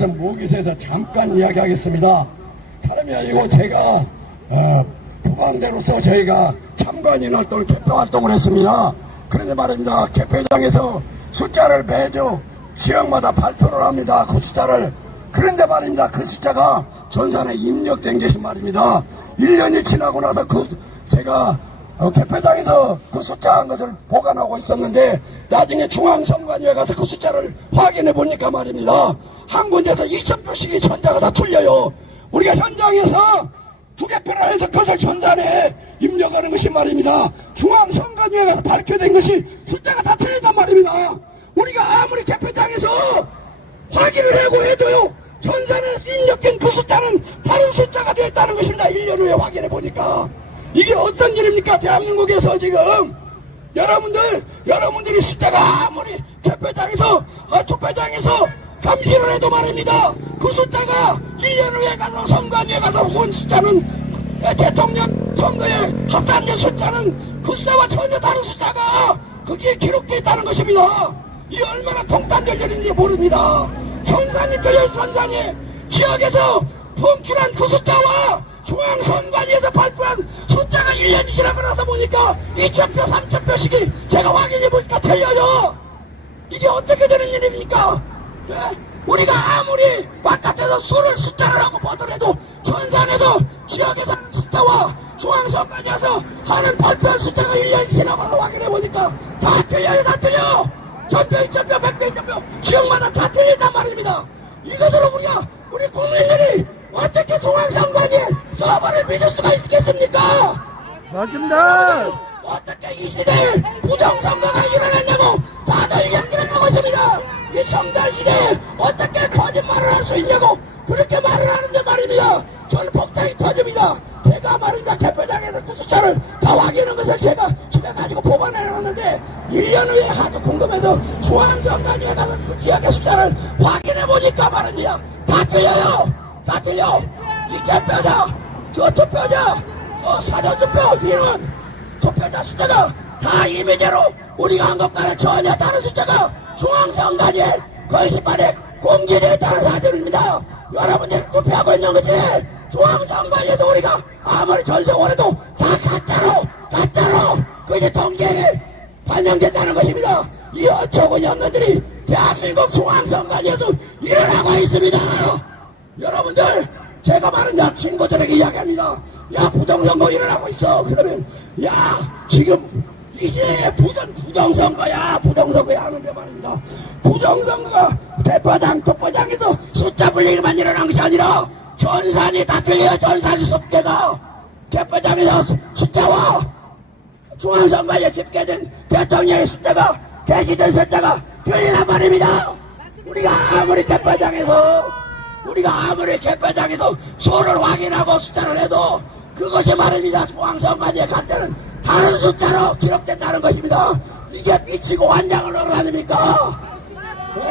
받은 모기세에서 잠깐 이야기하겠습니다. 다름이 아니고 제가 부방대로서 저희가 참관인 활동, 개표 활동을 했습니다. 그런데 말입니다. 개표장에서 숫자를 매주 지역마다 발표를 합니다. 그 숫자를. 그런데 말입니다. 그 숫자가 전산에 입력된 것이 말입니다. 1년이 지나고 나서 제가 개표장에서 그 숫자 한 것을 보관하고 있었는데 나중에 중앙선관위에 가서 그 숫자를 확인해 보니까 말입니다. 한 군데서 2,000표씩이 전자가 다 틀려요. 우리가 현장에서 두 개표를 해서 그것을 전산에 입력하는 것이 말입니다. 중앙선관위에 가서 발표된 것이 숫자가 다 틀린단 말입니다. 우리가 아무리 개표장에서 확인을 하고 해도요, 전산에 입력된 그 숫자는 다른 숫자가 됐다는 것입니다. 1년 후에 확인해 보니까. 이게 어떤 일입니까? 대한민국에서 지금 여러분들이 숫자가 아무리 개표장에서 투표장에서 감시를 해도 말입니다. 그 숫자가 1년 후에 가서 선관위에 가서 본 숫자는 대통령 선거에 합산된 숫자는 그 숫자와 전혀 다른 숫자가 거기에 기록되어 있다는 것입니다. 이 얼마나 통탄절절인지 모릅니다. 전산이 틀려요. 전산이 지역에서 펑출한 그 숫자와 중앙선관위에서 발표한 숫자가 1년이 지나고 나서 보니까 2,000표, 3,000표씩이 제가 확인해 보니까 틀려요. 이게 어떻게 되는 일입니까? 네? 우리가 아무리 바깥에서 수를 숫자를 하고 보더라도 전산에서 지역에서 숫자와 중앙선관위에서 하는 발표한 숫자가 1년이 지나고 나서 확인해 보니까 다 틀려요. 다 틀려. 1,000표, 2,000표, 100표, 2,000표 지역마다 다 틀린단 말입니다. 이것으로 우리 국민들이 어떻게 중앙선관위에 서버를 믿을 수가 있겠습니까? 맞습니다. 어떻게 이 시대에 부정선거가 일어났냐고 다들 이야기를 하고 있습니다. 이 정달 시대에 어떻게 거짓말을 할 수 있냐고 그렇게 말을 하는데 말입니다. 저는 폭탄이 터집니다. 제가 말입니다. 개표장에서 그 숫자를 다 확인한 것을 제가 집에 가지고 보관해놨는데 1년 후에 하도 궁금해서 중앙선관위에 가서 그 지역의 숫자를 확인해보니까 말입니다. 다 틀려요. 다 틀려. 이 개표자, 저 투표자, 저 사전투표 인원, 투표자 숫자가 다 이미지로 우리가 한 것과는 전혀 다른 숫자가 중앙선관위에 거짓말에 공개되어 있다는 사실입니다. 여러분들이 투표하고 있는 것이 중앙선관위에서 우리가 아무리 전성을 해도 다 가짜로 그게 통계에 반영됐다는 것입니다. 이 어처구니 없는들이 대한민국 중앙선관위에서 일어나고 있습니다. 여러분들 제가 말은 친구들에게 이야기합니다. 야 부정선거 일어나고 있어. 그러면 야 지금 이 시대에 부정선거야 하는데 말입니다. 부정선거가 개표장 투표장에서 숫자 불리기만 일어난 것이 아니라 전산이 다 틀려요. 전산이 숫자가 개표장에서 숫자와 중앙선관위에 집계된 대통령의 숫자가 게시된 숫자가 틀리란 말입니다. 우리가 아무리 개표장에서 수를 확인하고 숫자를 해도 그것이 말입니다. 중앙선관위에 갈 때는 다른 숫자로 기록된다는 것입니다. 이게 미치고 환장을 하는 거 아닙니까? 네?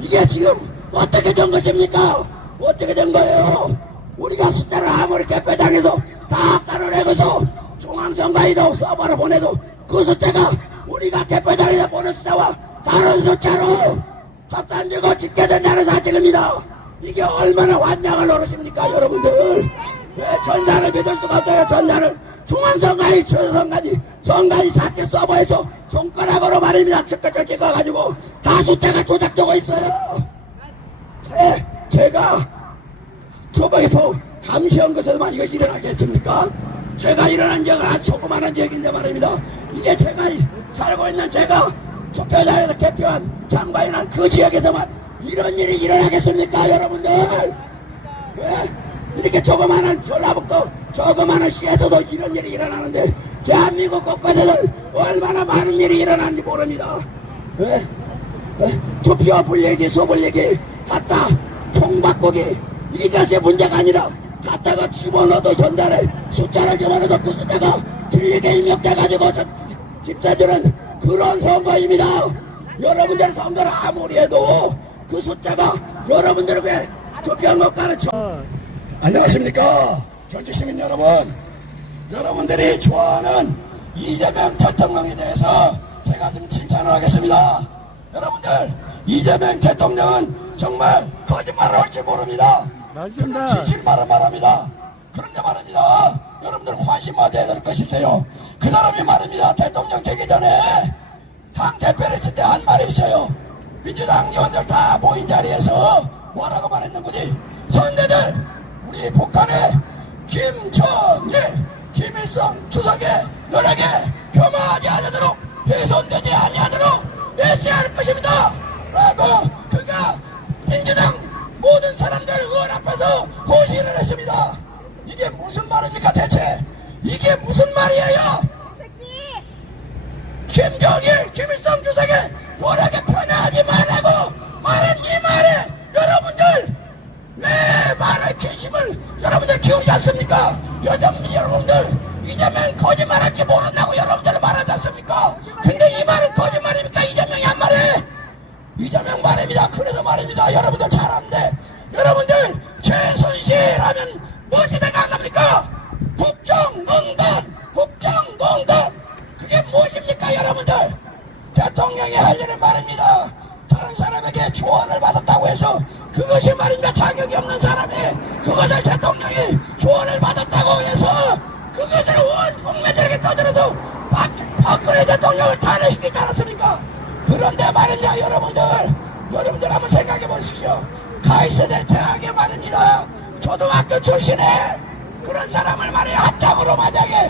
이게 지금 어떻게 된 것입니까? 어떻게 된 거예요? 우리가 숫자를 아무리 개표장에서 다 합산을 해서 중앙선관위도 서버로 보내도 그 숫자가 우리가 개표장에서 보는 숫자와 다른 숫자로 합산되고 집계된다는 사실입니다. 이게 얼마나 환장을 노릇입니까 여러분들? 왜 전산을 믿을 수가 없어요. 전산을 중앙선관위, 선관위 사태 서버에서 손가락으로 말입니다. 측가적 찍어가지고 다 숫자가 조작되고 있어요. 제가 저번에서 감시한 것에서만 이거 일어나겠습니까? 제가 일어난 적은 아주 조그마한 얘기인데 말입니다. 이게 제가 살고 있는 제가 투표장에서 개표한 장관이란 그 지역에서만 이런 일이 일어나겠습니까 여러분들? 왜? 이렇게 조그마한 전라북도 조그마한 시에서도 이런 일이 일어나는데 대한민국 곳곳에서 얼마나 많은 일이 일어나는지 모릅니다. 왜? 투표 불리기 수불리기 갖다 총바꾸기 이것이 문제가 아니라 갖다가 집어넣어도 전달에 숫자를 집어넣어도 그 숫자가 틀리게 입력돼가지고 집사들은 그런 선거입니다. 여러분들 선거를 아무리 해도 그 숫자가 여러분들에게 투표한 것과는 안녕하십니까 전주시민 여러분. 여러분들이 좋아하는 이재명 대통령에 대해서 제가 좀 칭찬을 하겠습니다. 여러분들 이재명 대통령은 정말 거짓말을 할 줄 모릅니다. 맞습니다. 그냥 진실만을 말합니다. 그런데 말입니다. 여러분들 관심 가져야 될 것이 있어요. 그 사람이 말입니다. 대통령 되기 전에 당 대표를 했을 때 한 말이 있어요. 민주당 의원들 다 모인 자리에서 뭐라고 말했는지, 선대들 우리 북한의 김정일, 김일성 주석의 연락에 폄하하지 않도록, 훼손되지 아니하도록 애써야 할 것입니다 라고 그가 민주당 모든 사람들 의원 앞에서 호시를 했습니다. 이게 무슨 말입니까 대체? 이게 무슨 말이에요? 김정일, 김일성 주석의 노력에 편애하지 말라고 말한 이 말에 여러분들 왜 말의 진심을 여러분들 기울이지 않습니까? 여러분들 이재명 거짓말할지 모른다고 여러분들 말하지 않습니까? 근데 이 말은 거짓말입니까? 이재명이 한 말에 이재명 말입니다. 그래서 말입니다. 여러분들 잘 아는데, 여러분들 최순실 하면 무엇이 생각납니까? 국정농단 그게 무엇입니까? 여러분들 대통령이 할 일은 말입니다. 다른 사람에게 조언을 받았다고 해서 그것이 말입니다. 자격이 없는 사람이 그것을 대통령이 조언을 받았다고 해서 그것을 온 국민들에게 떠들어서 박근혜 대통령을 탄핵시키지 않았습니까? 그런데 말입니다. 여러분들 한번 생각해 보십시오. 가이스대 대학에 말입니다. 초등학교 출신의 그런 사람을 말이야 학장으로 만약에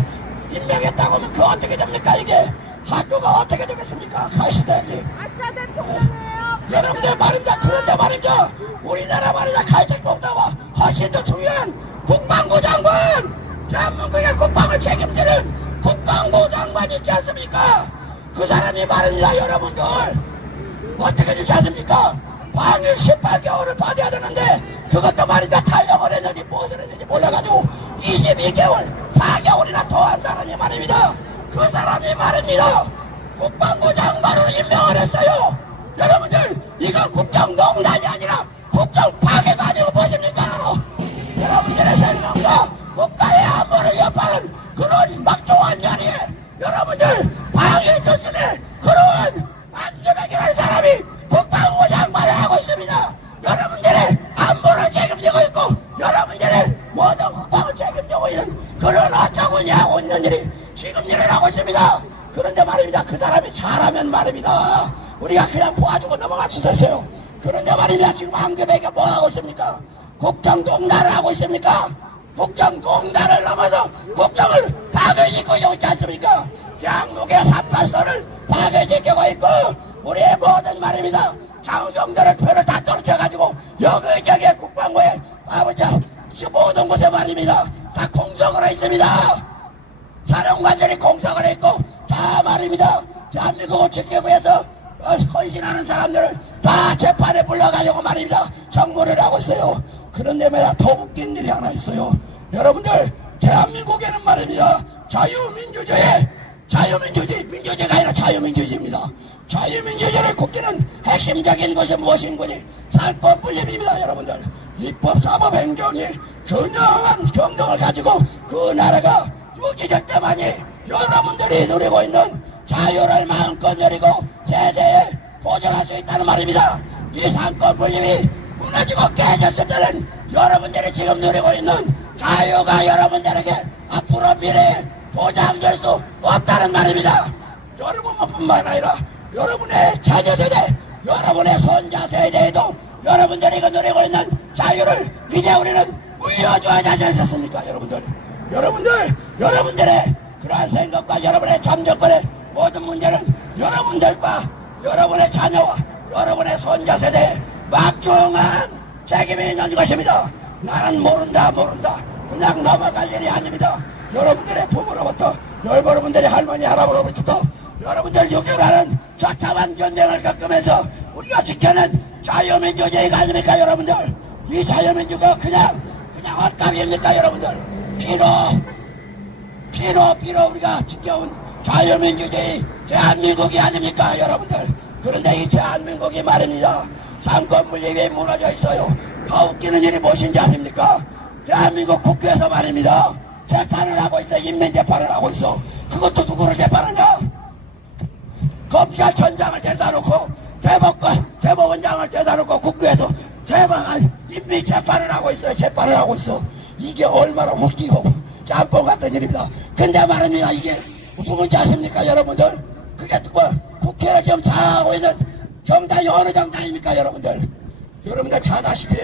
임명했다고 하면 그거 어떻게 됩니까? 이게 학교가 어떻게 되겠습니까? 가이스대학이. 아차 대통령이에요. 여러분들 말입니다. 그런데 말입니다. 우리나라 말이다 가이스공단과 훨씬 더 중요한 국방부 장관, 대한민국의 국방을 책임지는 국방부 장관이 있지 않습니까? 그 사람이 말입니다. 여러분들 어떻게 되지 않습니까? 방일 18개월을 받아야 되는데 그것도 말이다 탈영을 했는지 무엇을 했는지 몰라가지고 22개월 4개월이나 더한 사람이 말입니다. 그 사람이 말입니다. 국방부 장관으로 임명을 했어요. 여러분들 이건 국정농단이 아니라 국정파괴가 아니고 무엇입니까? 여러분들의 생명과 국가의 안보를 위협하는 그런 막중한 자리에 여러분들 방위 조직의 그런 안전하게라는 사람이 국방부 장관을 하고 있습니다. 여러분들의 안보를 책임지고 있고 여러분들의 모든 국방을 책임지고 있는 그런 어처구니 하고 있는 일이 지금 일어나고 있습니다. 그런데 말입니다. 그 사람이 잘하면 말입니다. 우리가 그냥 보아주고 넘어갈 수 있어요. 그런데 말입니다. 지금 한겨레가 뭐 하고 있습니까? 국정농단을 하고 있습니까? 국정농단을 넘어서 국정을 파괴시키고 있지 않습니까? 장목의 38선을 파괴시키고 있고 우리의 모든 말입니다. 장성들의 표를 다 떨어져가지고 여기저기 국방부에 아버지 모든 곳에 말입니다. 다 공석으로 있습니다. 사령관들이 공석을 했고 다 말입니다. 대한민국을 지키기 위해서 헌신하는 사람들을 다 재판에 불러가지고 말입니다. 정모를 하고 있어요. 그런데 말이야 더 웃긴 일이 하나 있어요. 여러분들 대한민국에는 말입니다. 민주주의가 아니라 자유민주주의입니다. 자유민주주의를 굳기는 핵심적인 것이 무엇인지 살법 분립입니다. 여러분들 입법, 사법, 행정이 균형한 경쟁을 가지고 그 나라가 무기적 때만이 여러분들이 누리고 있는 자유를 마음껏 누리고 세대에 보존할 수 있다는 말입니다. 이 상권 분립이 무너지고 깨졌을 때는 여러분들이 지금 누리고 있는 자유가 여러분들에게 앞으로 미래에 보장될 수 없다는 말입니다. 여러분뿐만 아니라 여러분의 자녀세대, 여러분의 손자세대에도 여러분들이 누리고 있는 자유를 이제 우리는 물려줘야 하지 않겠습니까? 여러분들의 그러한 생각과 여러분의 잠적권의 모든 문제는 여러분들과 여러분의 자녀와 여러분의 손자세대에 막중한 책임이 있는 것입니다. 나는 모른다 그냥 넘어갈 일이 아닙니다. 여러분들의 부모로부터 여러분들의 할머니 할아버지로부터 여러분들 6.25라는 처참한 전쟁을 겪으면서 우리가 지켜낸 자유민주주의가 아닙니까? 여러분들 이 자유민주가 그냥 헛값입니까? 여러분들 피로 우리가 지켜온 자유민주주의 대한민국이 아닙니까? 여러분들 그런데 이 대한민국이 말입니다. 상권분립이 무너져 있어요. 더 웃기는 일이 무엇인지 아십니까? 대한민국 국회에서 말입니다. 재판을 하고 있어. 인민재판을 하고 있어. 그것도 누구를 재판하냐? 검찰청장을 데려다 놓고 대법원장을 대다놓고 국회에서 인민 재판을 하고 있어요. 재판을 하고 있어. 이게 얼마나 웃기고 짬뽕 같은 일입니다. 근데 말입니다. 이게 누군지 아십니까, 여러분들? 그게 국회를 지금 장악하고 있는 정당이 어느 정당입니까, 여러분들? 여러분들 잘 아시피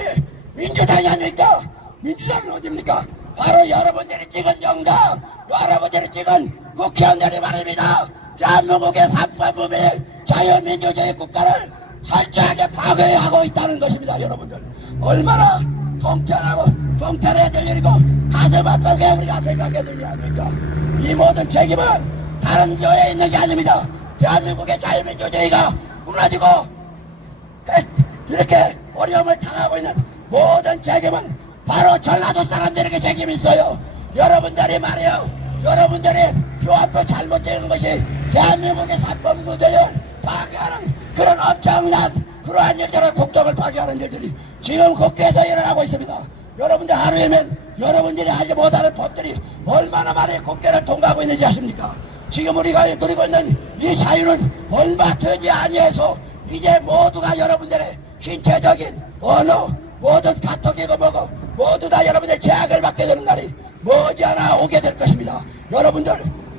민주당이 아닙니까? 민주당이 어디입니까? 바로 여러분들이 찍은 정당, 여러분들이 찍은 국회의원들이 말입니다. 대한민국의 삼권분립 자유민주주의 국가를 철저하게 파괴하고 있다는 것입니다, 여러분들. 얼마나 통찰해야 될 일이고 가슴 아프게 우리가 생각해야 될 일 아닙니까? 이 모든 책임은 다른 조에 있는 게 아닙니다. 대한민국의 자유민주주의가 무너지고 이렇게 어려움을 당하고 있는 모든 책임은 바로 전라도 사람들에게 책임이 있어요. 여러분들이 말이에요. 여러분들이 표합표 잘못 되는 것이 대한민국의 사법부들을 파괴하는 그런 엄청난 그러한 일들을 국정을 파괴하는 일들이 지금 국회에서 일어나고 있습니다. 여러분들 하루에면 여러분들이 하지 못하는 법들이 얼마나 많이 국회를 통과하고 있는지 아십니까? 지금 우리가 누리고 있는 이 자유는 얼마 되지 아니해서 이제 모두가 여러분들의 신체적인 언어 모든 카톡이고 뭐고 모두 다 여러분들 제약을 받게 되는 날이 머지않아 오게 될 것입니다. 여러분들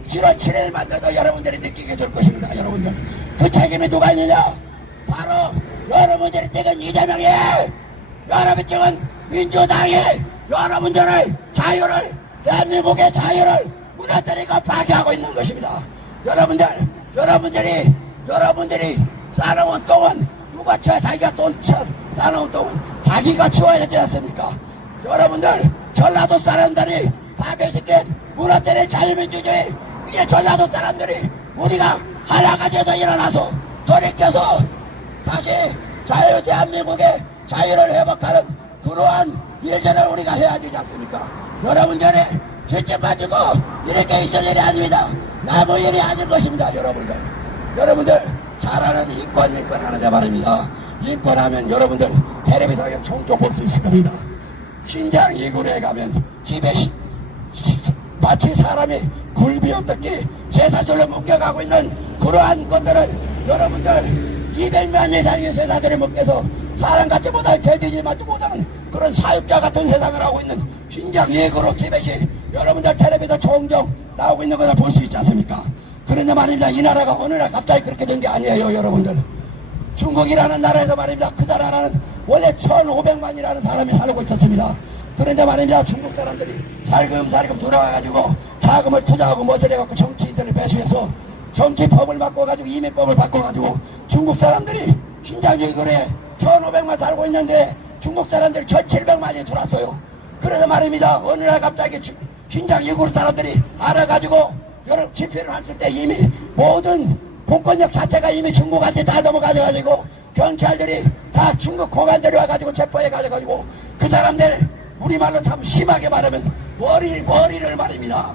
7월 7일만 돼도 여러분들이 느끼게 될 것입니다. 여러분들 그 책임이 누가 있느냐? 바로 여러분들이 찍은 이재명이, 여러분이 찍은 민주당이 여러분들의 자유를, 대한민국의 자유를 무너뜨리고 파괴하고 있는 것입니다. 여러분들이 쌓아놓은 똥은 누가 쳐? 자기가 돈 쳐 쌓아놓은 똥은 자기가 치워야 되지 않습니까? 여러분들 전라도 사람들이 파괴시킨 무너뜨린 자유민주주의, 이게 전라도 사람들이 우리가 하나가 돼서 일어나서 돌이켜서 다시 대한민국의 자유를 회복하는 그러한 일들을 우리가 해야 되지 않습니까? 여러분들이 뒷집 맞고 이렇게 있을 일이 아닙니다. 남의 일이 아닐 것입니다. 여러분들 잘하는 인권 하는데 말입니다. 인권하면 여러분들 텔레비전에 종종 볼 수 있을 겁니다. 신장 2군에 가면 집에 마치 사람이 굴비 어떻게 제사줄로 묶여가고 있는 그러한 것들을 여러분들 200만 이상의 세사들이 묶여서 사람같이 못하는 개돼지 맞지 못하는 그런 사육자 같은 세상을 하고 있는 신장 예고로 티벳이 여러분들 텔레비전 종종 나오고 있는 것을 볼 수 있지 않습니까? 그런데 말입니다. 이 나라가 어느 날 갑자기 그렇게 된 게 아니에요. 여러분들 중국이라는 나라에서 말입니다. 그 나라는 원래 1500만이라는 사람이 살고 있었습니다. 그런데 말입니다. 중국 사람들이 살금살금 들어와가지고 자금을 투자하고 멋을 해갖고 정치인들을 배수해서 정치법을 바꿔가지고 이민법을 바꿔가지고 중국 사람들이 신장유익을에 1500만 살고 있는데 중국 사람들이 1700만이 들어왔어요. 그래서 말입니다. 어느 날 갑자기 신장유익으로 사람들이 알아가지고 여러 집회를 했을 때 이미 모든 공권력 자체가 이미 중국한테 다 넘어가져가지고 경찰들이 다 중국 공안들이 와가지고 체포해 가져가지고 그 사람들 우리말로 참 심하게 말하면 머리를 말입니다.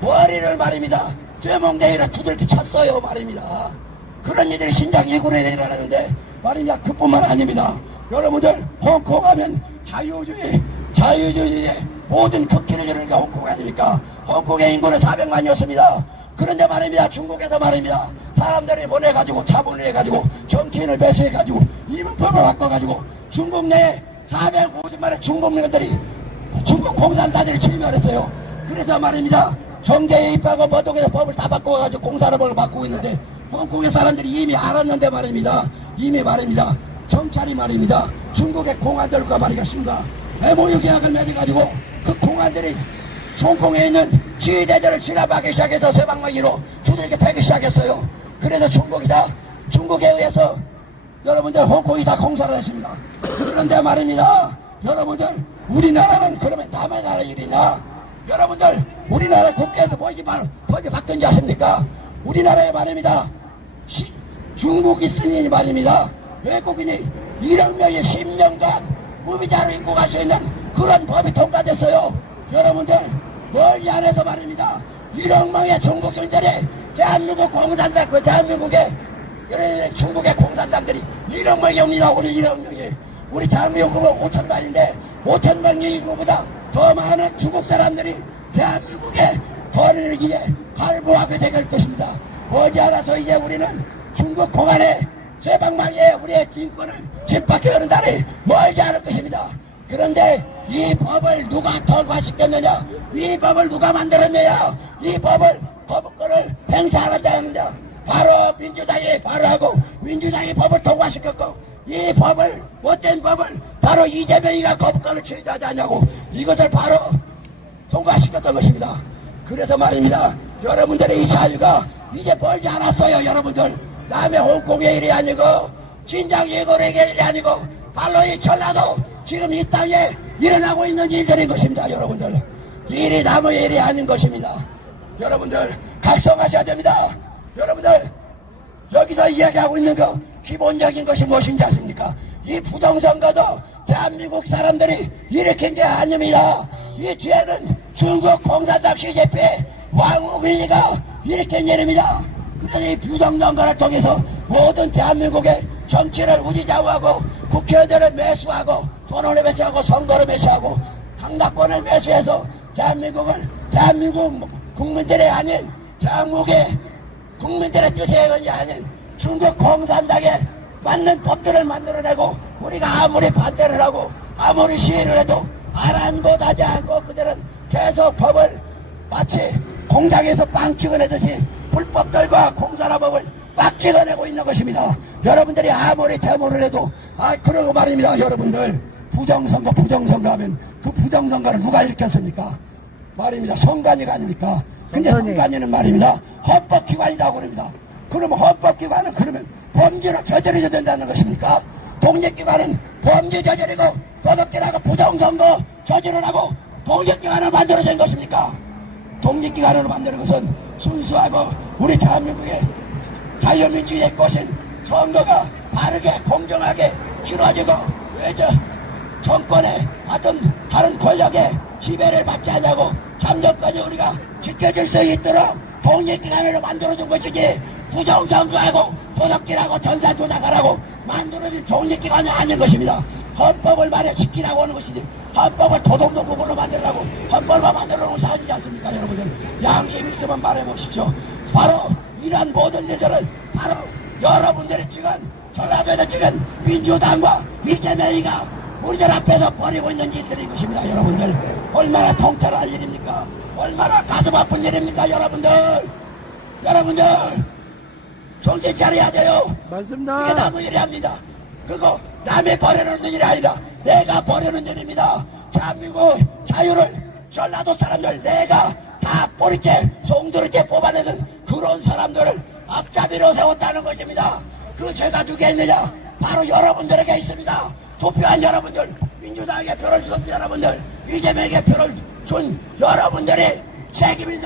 머리를 말입니다. 쇠몽댕이를 두들겨 쳤어요 말입니다. 그런 일들이 신장 2군에 일어나는데 말입니다. 그뿐만 아닙니다. 여러분들 홍콩 하면 자유주의의 모든 극기를 이루는 게 홍콩 아닙니까? 홍콩의 인구는 400만이었습니다. 그런데 말입니다. 중국에서 말입니다. 사람들이 보내가지고 자본을 해가지고 정치인을 배수해가지고 이민법을 바꿔가지고 중국 내에 450만의 중국민들이 중국 공산당들이 침입했어요. 그래서 말입니다. 정계에 입하고 머독에서 법을 다 바꿔가지고 공산업을 바꾸고 있는데 홍콩의 사람들이 이미 알았는데 말입니다. 이미 말입니다. 경찰이 말입니다. 중국의 공안들과 말이겠습니다. MOU 계약을 맺어가지고 그 공안들이 홍콩에 있는 지휘대들을 진압하기 시작해서 세방망이로 두들겨 패기 시작했어요. 그래서 중국에 의해서 여러분들 홍콩이 다 공사를 했습니다. 그런데 말입니다. 여러분들 우리나라는 그러면 남의 나라 일이냐? 여러분들 우리나라 국회에서 법이 바뀐지 아십니까? 우리나라에 말입니다. 중국 있으니 말입니다. 외국인이 1억 명이 10년간 무비자로 입고 갈 수 있는 그런 법이 통과됐어요. 여러분들 멀리 안에서 말입니다. 1억 명의 중국인들이 대한민국 공산당 대한민국의 중국의 공산당들이 1억 명이 옵니다. 우리 1억 명이 우리 대한민국은 5천만인데 5천만 인구보다 더 많은 중국 사람들이 대한민국의 거리를 이제 발부하게 될 것입니다. 머지않아서 이제 우리는 중국 공안에 쇠방망이에 우리의 진권을 짓박혀오는 날이 멀지 않을 것입니다. 그런데 이 법을 누가 통과시켰느냐, 이 법을 누가 만들었느냐, 이 법을 거부권을 행사하느냐, 바로 민주당이 바로 하고 민주당이 법을 통과시켰고, 이 법을 못된 법을 바로 이재명이가 거부권을 취하지 않냐고 이것을 바로 통과시켰던 것입니다. 그래서 말입니다, 여러분들의 이 자유가 이제 멀지 않았어요. 여러분들, 남의 홍콩의 일이 아니고 진작 예고의 일이 아니고 발로 이 전라도 지금 이 땅에 일어나고 있는 일들인 것입니다. 여러분들, 이 일이 남의 일이 아닌 것입니다. 여러분들 각성하셔야 됩니다. 여러분들, 여기서 이야기하고 있는 거 기본적인 것이 무엇인지 아십니까? 이 부정선거도 대한민국 사람들이 일으킨 게 아닙니다. 이 죄는 중국 공산당 시제피 왕우민이가 일으킨 일입니다. 그래서 이 부정선거를 통해서 모든 대한민국의 정치를 우지좌우하고 국회의원들을 매수하고 돈을 매수하고 선거를 매수하고 당락권을 매수해서 대한민국 국민들이 아닌 대한민국의 국민들의 뜻에 의해 아닌 중국 공산당에 맞는 법들을 만들어내고, 우리가 아무리 반대를 하고 아무리 시위를 해도 아랑곳하지 않고 그들은 계속 법을 마치 공장에서 빵 찍어내듯이 불법들과 공산화법을 막 찍어내고 있는 것입니다. 여러분들이 아무리 데모를 해도 그러고 말입니다. 여러분들, 부정선거 하면 그 부정선거를 누가 일으켰습니까? 말입니다. 선관위가 아닙니까? 근데 선관위는 말입니다, 헌법기관이라고 그럽니다. 그러면 헌법기관은 그러면 범죄로 저지르게 된다는 것입니까? 독립기관은 범죄 저지르고 도덕질하고 부정선거 저지르라고 독립기관을 만들어진 것입니까? 독립기관으로 만드는 것은 순수하고 우리 대한민국의 자유민주주의의 꽃인 선거가 바르게 공정하게 치러지고, 왜 정권의 어떤 다른 권력의 지배를 받지 않냐고 참정권이 우리가 지켜질 수 있도록 독립기관으로 만들어준 것이지, 부정선거하고 도덕질하고 전산조작하라고 만들어진 독립기관이 아닌 것입니다. 헌법을 말해 지키라고 하는 것이지, 헌법을 도덕노국으로 만들라고 헌법을 만들어 놓은 것이 아니지 않습니까? 여러분들, 양심 있으면 말해보십시오. 바로 이러한 모든 일들은 바로 여러분들이 지금 전라도에서 지금 민주당과 이재명이가 우리들 앞에서 벌이고 있는 일들인 것입니다. 여러분들, 얼마나 통찰할 일입니까? 얼마나 가슴 아픈 일입니까? 여러분들 정신 차려야 돼요. 맞습니다. 이게 남의 일이 합니다. 그거 남이 버려놓는 일이 아니라 내가 버려놓는 일입니다. 대한민국 자유를 전라도 사람들 내가 다 뿌리째 송두리째 뽑아내는 그런 사람들을 앞잡이로 세웠다는 것입니다. 그 죄가 누구에 있느냐? 바로 여러분들에게 있습니다. 투표한 여러분들, 민주당에게 표를 준 여러분들, 이재명에게 표를 준 여러분들이 책임을